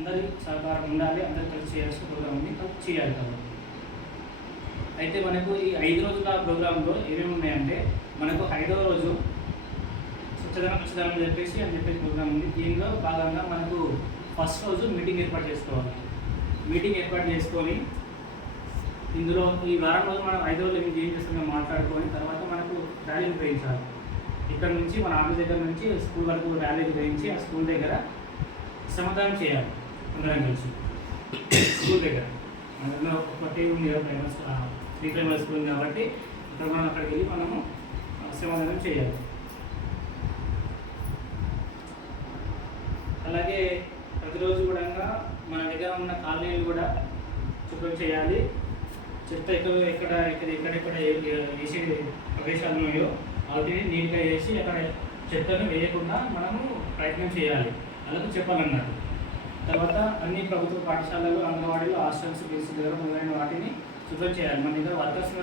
అందరి సహకారం ఉండాలి, అందరూ కలిసి చేయాల్సిన ప్రోగ్రామ్ ఉంది, కలిసి చేయాలి కాబట్టి. అయితే మనకు ఈ 5 రోజుల ప్రోగ్రాంలో ఏమేమి ఉన్నాయంటే, మనకు 5వ రోజు స్వచ్ఛదనం అని చెప్పేసి ప్రోగ్రామ్ ఉంది. దీనిలో భాగంగా మనకు ఫస్ట్ రోజు మీటింగ్ ఏర్పాటు చేసుకోవాలి. మీటింగ్ ఏర్పాటు చేసుకొని ఇందులో ఈ వారం రోజు మనం 5 రోజులు ఏం చేస్తున్నాం మాట్లాడుకొని తర్వాత మనకు ర్యాలీ నిర్వహించాలి. ఇక్కడ నుంచి మన ఆఫీస్ దగ్గర నుంచి స్కూల్ వరకు ర్యాలీ నిర్వహించి ఆ స్కూల్ దగ్గర శ్రమదానం చేయాలి అందరం కలిసి. స్కూల్ దగ్గర మన ఒకటి ఉంది ప్రైమరీ 3 ప్రైమరీ స్కూల్ కాబట్టి ఇక్కడ మనం అక్కడికి వెళ్ళి మనము శ్రమదానం చేయాలి. అలాగే ప్రతిరోజు కూడా మన దగ్గర ఉన్న కాలనీలు కూడా శుభ్రం చేయాలి. చెత్త ఎక్కడెక్కడ వేసే ప్రదేశాలు ఉన్నాయో వాటిని నీట్గా వేసి అక్కడ చెత్తను వేయకుండా మనము ప్రయత్నం చేయాలి, అలాగే చెప్పాలన్నట్టు. తర్వాత అన్ని ప్రభుత్వ పాఠశాలలు, అంగన్వాడీలు, హాస్టల్స్, బీసీ దగ్గర మొదలైన వాటిని శుభ్రం చేయాలి. మన దగ్గర వర్కర్స్